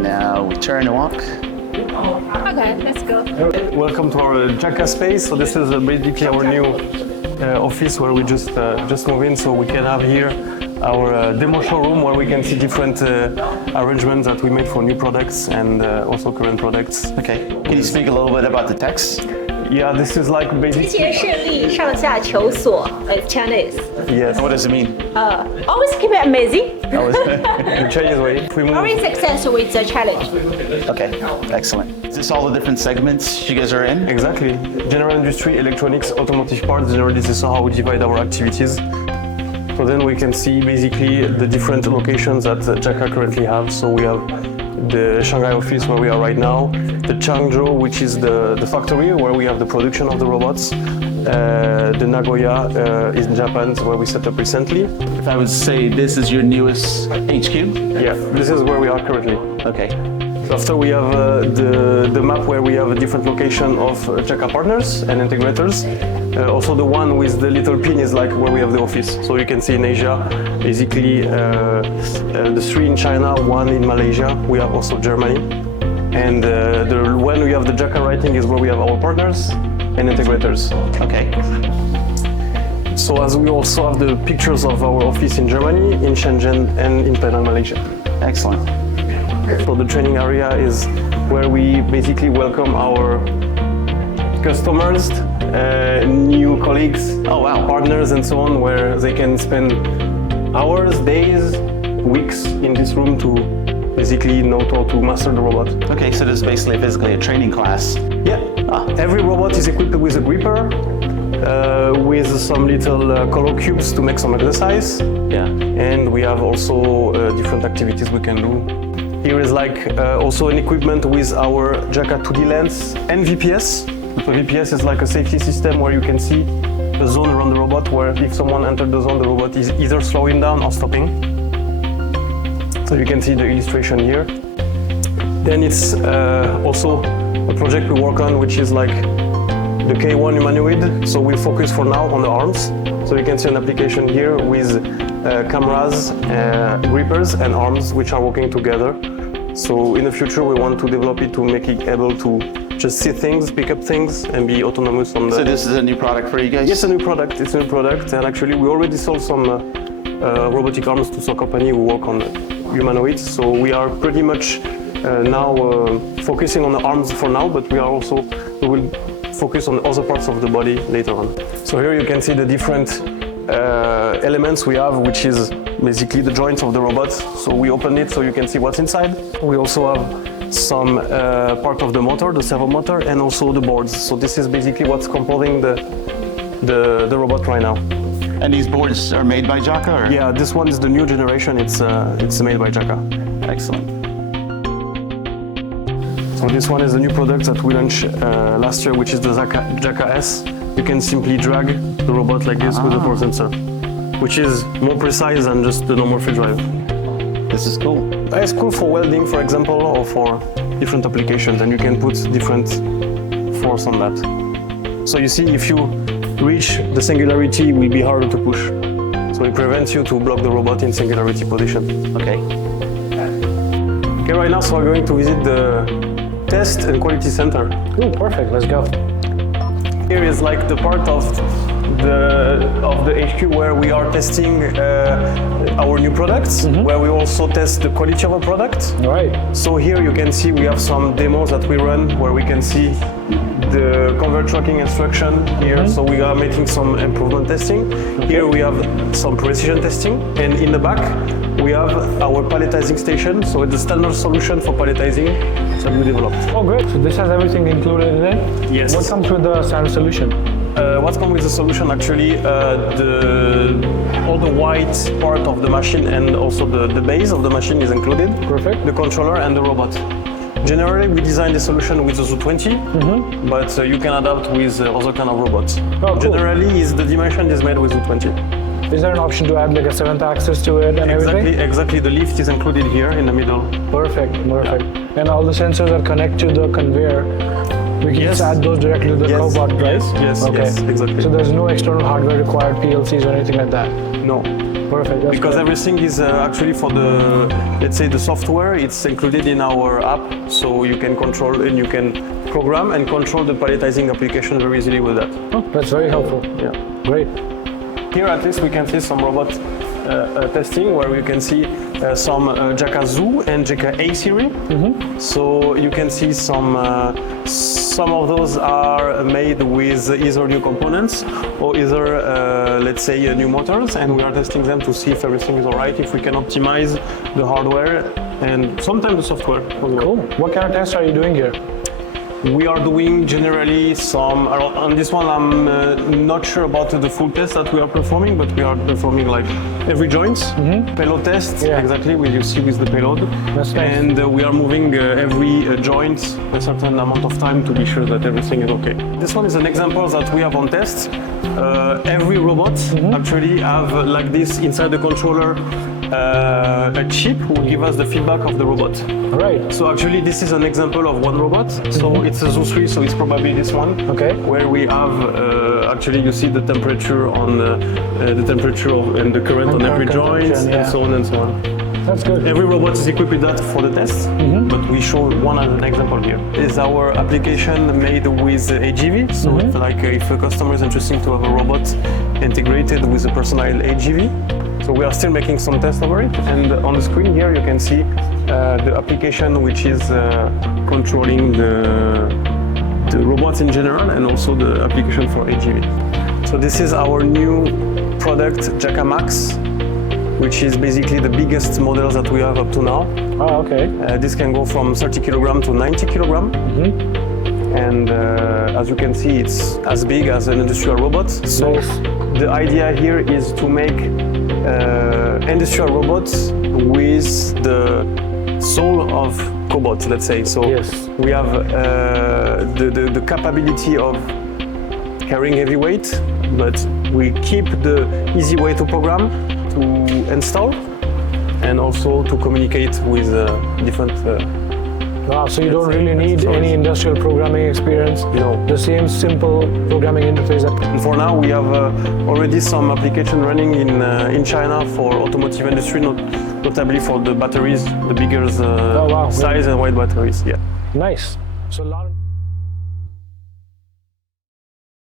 And now we turn and walk. Okay, let's go. Welcome to our JAKA space. So this is basically our new office where we just moved in, so we can have here our demo showroom where we can see different arrangements that we made for new products and also current products. Okay, can you speak a little bit about the text? Yeah, this is like basically. 直接顺利上下求索 Chinese. Yes. What does it mean? Always keep it amazing. The Chinese way. If we move. Very successful with the challenge. Okay, excellent. Is this all the different segments you guys are in? Exactly. General industry, electronics, automotive parts. Generally, this is how we divide our activities. So then we can see basically the different locations that JAKA currently have. So we have the Shanghai office where we are right now, the Changzhou, which is the factory where we have the production of the robots, the Nagoya is in Japan where we set up recently. If I would say this is your newest HQ? Yeah, this is where we are currently. Okay. So after we have the map where we have a different location of JAKA partners and integrators. Also the one with the little pin is like where we have the office. So you can see in Asia, basically the 3 in China, 1 in Malaysia. We have also Germany. And the one we have the JAKA writing is where we have our partners and integrators. Okay. So as we also have the pictures of our office in Germany, in Shenzhen and in Penang, Malaysia. Excellent. So the training area is where we basically welcome our customers, new colleagues, partners and so on, where they can spend hours, days, weeks in this room to basically know how to master the robot. Okay, so this is basically a training class. Yeah, every robot is equipped with a gripper, with some little color cubes to make some exercise. Yeah. And we have also different activities we can do. Here is like also an equipment with our JAKA 2D lens and VPS. So VPS is like a safety system where you can see the zone around the robot, where if someone entered the zone, the robot is either slowing down or stopping. So you can see the illustration here. Then it's also a project we work on, which is like the K1 humanoid. So we focus for now on the arms. So you can see an application here with cameras, grippers and arms which are working together. So in the future we want to develop it to make it able to just see things, pick up things and be autonomous on the... So this is a new product for you guys? Yes, it's a new product, and actually we already sold some robotic arms to some company who work on humanoids. So we are pretty much now focusing on the arms for now, but we will focus on other parts of the body later on. So here you can see the different elements we have, which is basically the joints of the robot. So we open it so you can see what's inside. We also have some part of the motor, the servo motor, and also the boards. So this is basically what's composing the robot right now. And these boards are made by JAKA? Or? Yeah, this one is the new generation. It's made by JAKA. Excellent. So this one is the new product that we launched last year, which is the JAKA S. You can simply drag the robot like this with a force sensor, which is more precise than just the normal free drive. This is cool. It's cool for welding, for example, or for different applications, and you can put different force on that. So you see, if you reach the singularity, it will be harder to push. So it prevents you to block the robot in singularity position. Okay. Okay, right now, so we're going to visit the test and quality center. Ooh, perfect, let's go. Here is like the part of the HQ where we are testing our new products, where we also test the quality of a product. All right. So here you can see we have some demos that we run where we can see the convert tracking instruction here. So we are making some improvement testing. Okay. Here we have some precision testing, and in the back we have our palletizing station. So it's a standard solution for palletizing that we developed. Oh, great. So this has everything included in it? Yes. What comes with the standard solution? What's come with the solution, actually, all the white part of the machine and also the base of the machine is included. Perfect. The controller and the robot. Generally, we design the solution with the ZU20, but you can adapt with other kind of robots. Oh, cool. Generally, the dimension is made with ZU20. Is there an option to add like a 7th axis to it and everything? Exactly. The lift is included here in the middle. Perfect. And all the sensors are connected to the conveyor. We can just add those directly to the cobot, right? Yes, okay. Yes, exactly. So there's no external hardware required, PLCs or anything like that? No. Perfect. That's Because good. everything is actually for the, let's say the software, it's included in our app, so you can control and you can program and control the palletizing application very easily with that. Oh, that's very helpful. Yeah. Great. Here at least we can see some robot testing where you can see some JAKA Zoo and JAKA A series. So you can see some of those are made with either new components or either let's say new motors, and we are testing them to see if everything is alright, if we can optimize the hardware and sometimes the software as well. Cool. What kind of tests are you doing here? We are doing generally some, on this one I'm not sure about the full test that we are performing, but we are performing like every joint, payload test, Yeah. exactly, what you see with the payload. That's nice. And we are moving every joint a certain amount of time to be sure that everything is okay. This one is an example that we have on test. Every robot actually have like this inside the controller a chip who will give us the feedback of the robot. All right. So actually this is an example of one robot. So it's a Zoo 3, so it's probably this one. Okay. Where we have actually you see the temperature on the temperature and the current on every current joint temperature, yeah. and so on and so on. That's good. Every robot is equipped with that for the test, but we show one as an example here. Is our application made with AGV? So it's like if a customer is interested to have a robot integrated with a personalized AGV. So we are still making some tests over it, and on the screen here you can see the application which is controlling the robots in general and also the application for AGV. So this is our new product, JAKA Max, which is basically the biggest models that we have up to now. Oh, okay. This can go from 30 kilogram to 90 kilogram. And as you can see, it's as big as an industrial robot. So Nice. the idea here is to make industrial robots with the soul of cobots, let's say. So Yes. we have the capability of carrying heavy weight, but we keep the easy way to program, to install, and also to communicate with different Wow, so you don't really need any industrial programming experience. No. The same simple programming interface that. And for now, we have already some application running in China for automotive industry, notably for the batteries, the bigger wow. size and wide batteries. Yeah. Nice. So a lot of